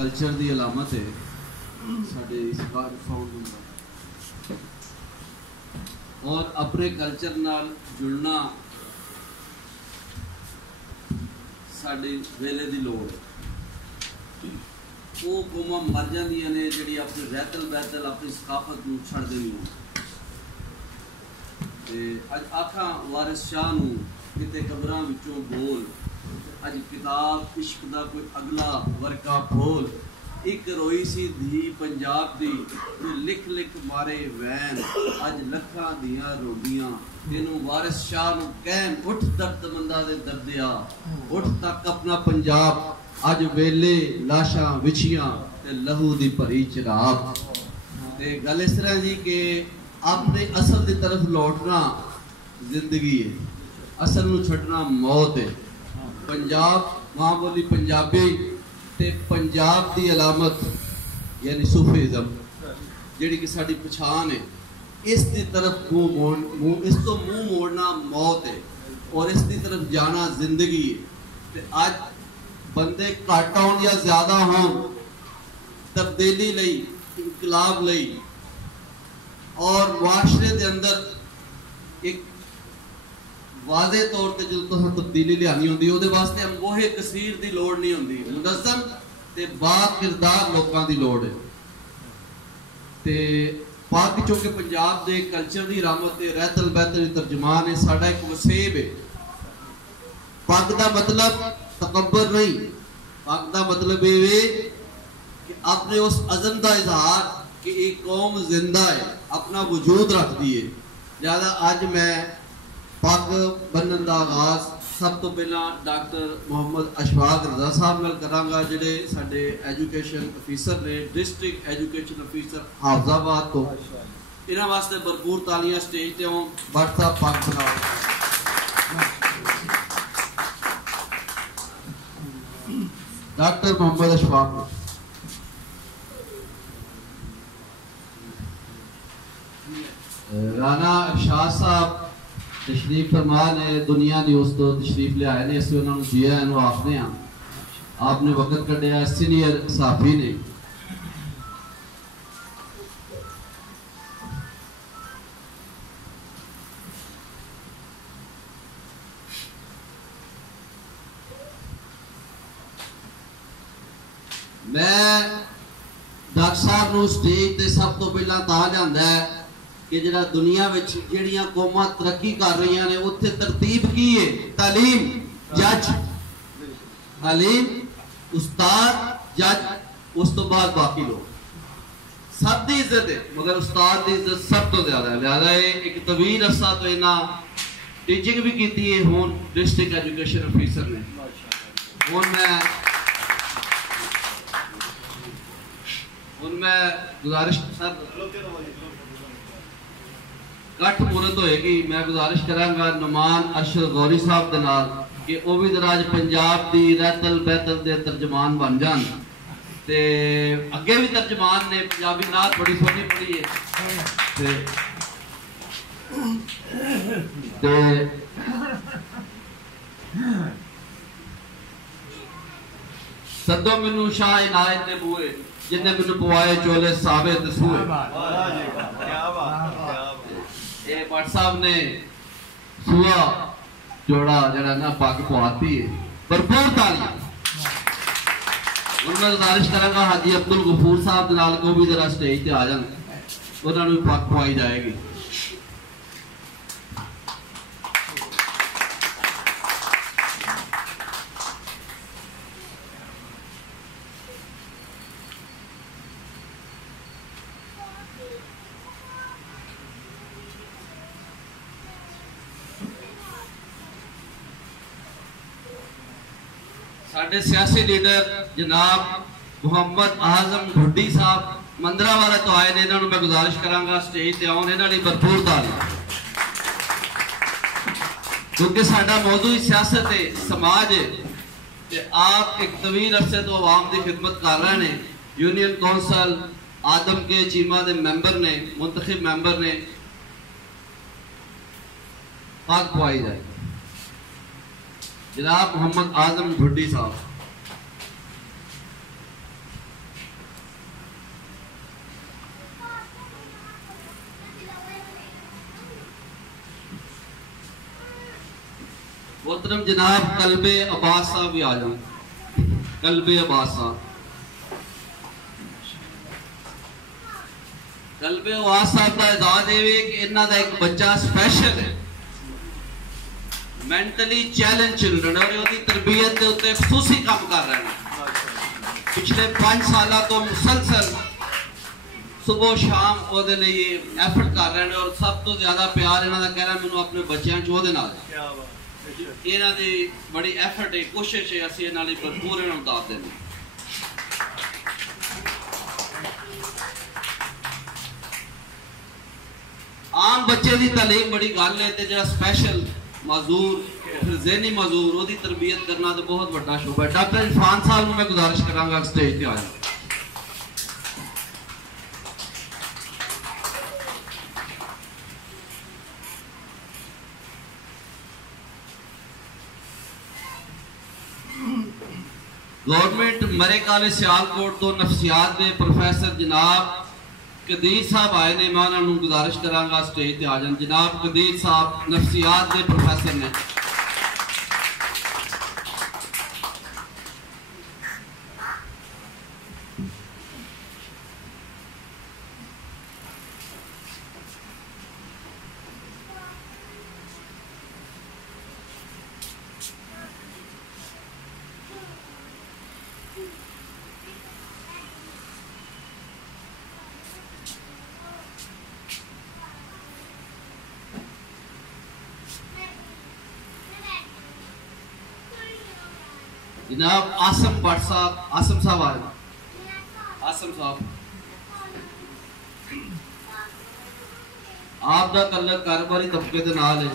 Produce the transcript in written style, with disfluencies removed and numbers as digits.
Culture की अलामत है साडे इस फाउंड और अपने कल्चर नाल जुड़ना साडे वेले दी लोड़ है। वो कौमां मर जांदियां ने जिहड़ी अपनी रहतल बहतल अपनी सकाफत नूं छड़ देंदियां। ते अज आखां वारिस शाह नूं किते कबरां विचों बोल, अज किताब इश्क दा कोई अगला वर्का खोल। एक रोई सी धी पंजाब दी जो लिख लिख मारे वैन, अज लखां दियां रोटियां तेनू वारिस शाह नूं कहन उठ दर्दमंदा दे दर्दिया, उठ तक अपना पंजाब अज वेले लाशां विछियां ते लहू दी भरी चराब। ते गल इस तरह जी कि अपने असल की तरफ लौटना जिंदगी है, असल नूं छड्डना मौत है। पंजाब मां बोली पंजाबी ते पंजाब की अलामत यानी सूफीज़म जिहड़ी कि साडी पछाण है, इस दी तरफ इस तो मुंह मोड़ना मौत है और इस दी तरफ जाना जिंदगी है। ते अज बंदे घट होण या ज्यादा होण तब्दीली लई, इनकलाब लई और मुआशरे दे अंदर एक वाज़े तौर पर जो तुहां तब्दीली लियानी होंदी उहदे वास्ते अमगोहे कसीर दी लोड़ नहीं होंदी, मुनज़्ज़म ते बा किरदार लोकां दी लोड़ है। ते पाक चूंकि पंजाब दे कल्चर दी रामत ते रहतल बहतल तर्जमान है, साडा एक वसेब है। पग दा मतलब तकब्बर नहीं, पग दा मतलब ये कि अपने उस अज़म दा इजहार कि एक कौम जिंदा है, अपना वजूद रखती है। लिहाजा अज मैं पग बनन का आगाज सब तो पहला डॉक्टर मोहम्मद अशफाक रजा साहब नाल करांगा, जिहड़े साडे एजुकेशन अफीसर ने, डिस्ट्रिक्ट एजुकेशन अफीसर हाफजाबाद तो। इन्हां वास्ते भरपूर तालियां स्टेज ते हों। भट्ट साहब पग बनाओ। डॉक्टर मोहम्मद अशफाक राना शाह साहब तशरीफ फरमा ने, दुनिया दी उस तो तशरीफ ले आए ने, इस उन्होंने जिया आखने आपने वक्त कढ़िया, सीनियर साफी ने। मैं डॉक्टर साहब नूं स्टेज ते सब तो पहला तां लिआंदा है कि जिहड़ा दुनिया विच जिहड़ियां कौमां तरक्की कर रही ने उत्थे तरतीब की है, तालीम जज, तालीम उस्ताद जज, उस तो बाद बाकी लोग। सब दी इज्जत है मगर उस्ताद की इज्जत सब तो ज्यादा है। लिहाजा एक तवील अरसा तो इन्हां टीचिंग भी की है, हुण डिस्ट्रिक्ट एजुकेशन अफीसर ने। हुण मैं गुजारिश कट मुरत होएगी, मैं गुजारिश करांगा नुमान अरशद गौरी साहब दे नाल कि वो भी जरा पंजाब दी रहतल बहतल दे तर्जमान बन जान। ते अगे भी तर्जमान ने पंजाबी नात बड़ी सोहनी पढ़ी है। ते सदो मैनू शाह इनायत दे बूए जिन्हें मैनू पवाए चोले साबे दसूए। भट्ट साहब ने सूआ जोड़ा जरा ना पग पवाती है, भरपूर तालियां। मैं गुजारिश करांगा हाजी अब्दुल गफूर साहब नाल को भी जरा स्टेज ते आ जान, उन्होंने भी पग पवाई जाएगी। साडे सियासी लीडर जनाब मोहम्मद आजम ढुड्डी साहब मंदरावाला तो आए ने, इन्होंने मैं गुजारिश करांगा स्टेज ते आउण, इन्हां लई भरपूर ताली। क्योंकि साडा मौजू सियासत है, समाज है ते आप एक तवील अरसे तो आवाम की खिदमत कर रहे हैं। यूनियन कौंसल आदम के चीमा के मैंबर ने, मुंतखब मैंबर ने पग पवाई जाए। जनाब मोहम्मद आजम ढुड्डी साहब मोहतरम जनाब कल्बे अब्बास साहब भी आ जाओ। कल्बे अब्बास साहब, कल्बे अब्बास साहब का एजाज है कि इन्हां दा एक बच्चा स्पेशल है, मेंटली चैलेंज चिल्ड्रन, और उसकी तरबियत के उत्ते खसूसी काम कर रहे हैं। पिछले 5 साल तो मुसलसल सुबह शाम ਉਹਦੇ ਲਈ एफर्ट कर रहे हैं, और सब तो ज्यादा प्यार इन्हां दा कहना मैनू अपने बच्चों च ਉਹਦੇ ਨਾਲ इन्हां दी बड़ी एफर्ट है, कोशिश है, ਅਸੀਂ ਇਹਨਾਂ ਲਈ भरपूर इन्हां ਨੂੰ दाद देने। आम बच्चे की तालीम बड़ी गल है, तो जो स्पेशल माजूर फिर ज़हनी माजूर उसकी तरबियत करना तो बहुत बड़ा शुभ है। डॉक्टर इरफान साहब को मैं गुजारिश करांगा स्टेज पे आया। गवर्नमेंट मरे कॉलेज सियालकोट तो नफसियात के प्रोफेसर जनाब कदीर साहब आए ने, मैं उन्होंने गुजारिश करांगा स्टेज पे आ जाए। जनाब कदीर साहब नफसियात के प्रोफेसर ने। जनाब आसम भट्ट साहब, आसम साहब आए। आसम साहब आप दा तल्लक कारोबारी तबके दे नाल है।